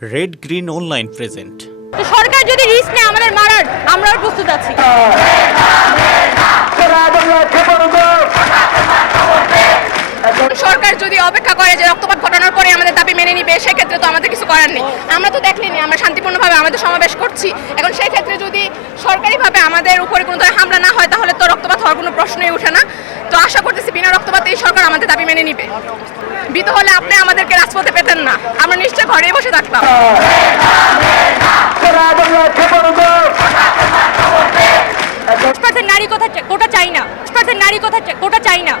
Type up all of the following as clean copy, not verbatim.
Red green online present. সরকার যদি risk নেয় আমাদের মারার, আমরাও প্রস্তুত আছি। সরকার যদি অপেক্ষা করে যে রক্তপাত ঘটানোর পরে আমাদের দাবি মেনে নিবে, সেক্ষেত্রে তো আমাদের কিছু করার নেই। আমরা তো দেখলেনি, আমরা শান্তিপূর্ণভাবে আমাদের সমাবেশ করছি। এখন সেই ক্ষেত্রে যদি সরকারিভাবে আমাদের উপরে কোনো ধরনের হামলা না হয়, তাহলে তো রক্তপাত হওয়ার কোনো প্রশ্নই ওঠে না। তো আশা করতেছি বিনা রক্তপাতেই সরকার আমাদের দাবি মেনে নিবে। ভীত হলে আপনি আমাদেরকে রাজপথে পেতেন না, আমরা নিশ্চয় ঘরেই বসে থাকতাম। নারী কোটা চাই না, নারী কোটা চাই না।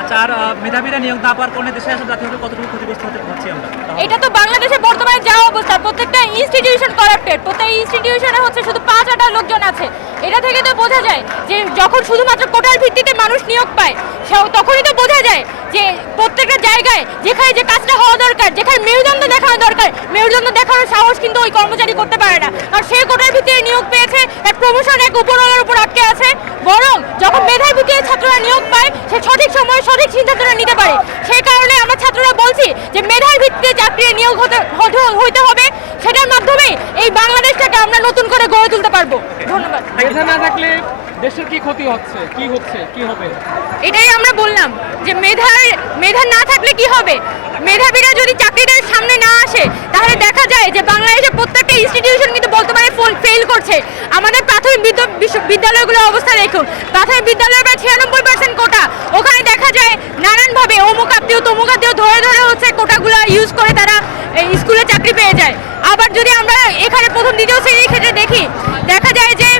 আচ্ছা, আর মেধাবীরা নিয়োগ না পাওয়ার কারণে দেশে আসা জাতীয়ভাবে কতটুকু ক্ষতিগ্রস্ত হচ্ছি আমরা? এটা তো বাংলাদেশে বর্তমানে যা অবস্থা, প্রত্যেকটা ইনস্টিটিউশন কারাপ্টেড, প্রত্যেক ইনস্টিটিউশনে হচ্ছে শুধু 5-8টা লোকজন আছে। এটা থেকে তো বোঝা যায় যে যখন শুধুমাত্র কোটার ভিত্তিতে মানুষ নিয়োগ পায়, তখনই তো বোঝা যায় যে প্রত্যেকটা জায়গায় যেখানে যে কাজটা হওয়া দরকার, যেখানে মেরুদণ্ড দেখানো দরকার, মেরুদণ্ড দেখানোর সাহস কিন্তু ওই কর্মচারী করতে পারে না। আর সে কোটার ভিত্তিতে নিয়োগ পেয়েছে, তার প্রমোশন এক উপরওয়ালার উপর আটকে আছে। বরং যখন মেধার ভিত্তিতে ছাত্ররা নিয়োগ পায়, সে সঠিক সময়ে সঠিক সিদ্ধান্তটা নিতে পারে। সেই কারণে আমরা ছাত্ররা বলছি যে মেধার ভিত্তিতে চাকরির নিয়োগ হইতে হবে। সেটার মাধ্যমে এই বাংলাদেশটাকে আমরা নতুন করে গড়ে তুলতে পারবো। ধন্যবাদ। মেধা না থাকলে দেশের কি ক্ষতি হচ্ছে, কি হবে? এটাই আমরা বললাম যে মেধা না থাকলে কি হবে। মেধাবীরা যদি চাকরিদের সামনে না আসে, তাহলে দেখা যায় যে বাংলাদেশের প্রত্যেকটা ইনস্টিটিউশন কিন্তু বর্তমানে ফেল করছে। আমাদের প্রাথমিক বিদ্যালয়গুলোর অবস্থা দেখুন, প্রাথমিক বিদ্যালয়ের প্রায় 96% কোটা। ওখানে দেখা যায় নানানভাবে অমুক আত্মীয় তমুক আত্মীয় ধরে ধরে হচ্ছে কোটাগুলো ইউজ করে তারা স্কুলে চাকরি পেয়ে যায়। আবার যদি আমরা এখানে প্রথম দ্বিতীয় শ্রেণীর ক্ষেত্রে দেখি, দেখা যায় যে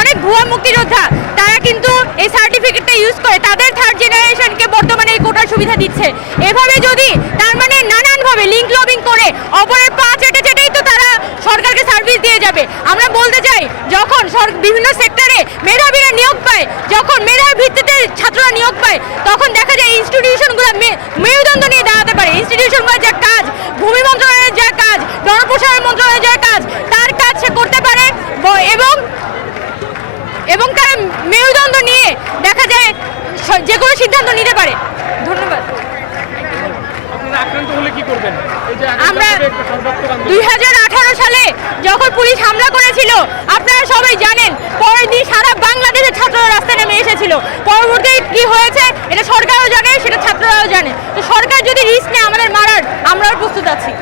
অনেক ভুয়া মুক্তিযোদ্ধা তারা কিন্তু এই সার্টিফিকেটটা ইউজ করে তাদের থার্ড জেনারেশনকে বর্তমানে এই কোটার সুবিধা দিচ্ছে। এভাবে যদি তার মানে নানানভাবে লিঙ্ক লবিং করে অপরের পা চেটে চেটেই তো তারা সরকারকে সার্ভিস দিয়ে যাবে। আমরা বলতে চাই, যখন বিভিন্ন সেক্টরে মেধাবীরা নিয়োগ পায়, যখন মেধার ভিত্তিতে ছাত্ররা নিয়োগ পায়, তখন দেখা যায় ইনস্টিটিউশনগুলো মেরুদণ্ড নিয়ে দাঁড়াতে পারে। ইনস্টিটিউশনগুলোর যা কাজ, ভূমি মন্ত্রণালয়ের যা কাজ, জনপ্রশাসন মন্ত্রণালয়ের যা কাজ, তার কাজ সে করতে পারে এবং তার মেরুদণ্ড নিয়ে দেখা যায় যে কোনো সিদ্ধান্ত নিতে পারে। ধন্যবাদ। আপনারা আক্রান্ত হলে কি করবেন? আমরা 2018 সালে যখন পুলিশ হামলা করেছিল, আপনারা সবাই জানেন, পরের দিন সারা বাংলাদেশের ছাত্ররা রাস্তায় নেমে এসেছিল। পরবর্তীতে কি হয়েছে এটা সরকারও জানে, সেটা ছাত্ররাও জানে। তো সরকার যদি রিস্ক নেয় আমাদের মারার, আমরাও প্রস্তুত আছি।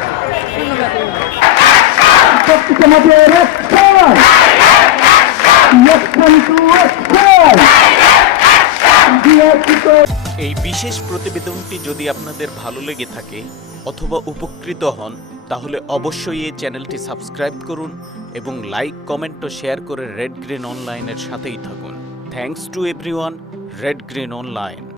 এই বিশেষ প্রতিবেদনটি যদি আপনাদের ভালো লেগে থাকে অথবা উপকৃত হন, তাহলে অবশ্যই এই চ্যানেলটি সাবস্ক্রাইব করুন এবং লাইক, কমেন্ট ও শেয়ার করে রেড গ্রিন অনলাইনের সাথেই থাকুন। Thanks to everyone. Red green online.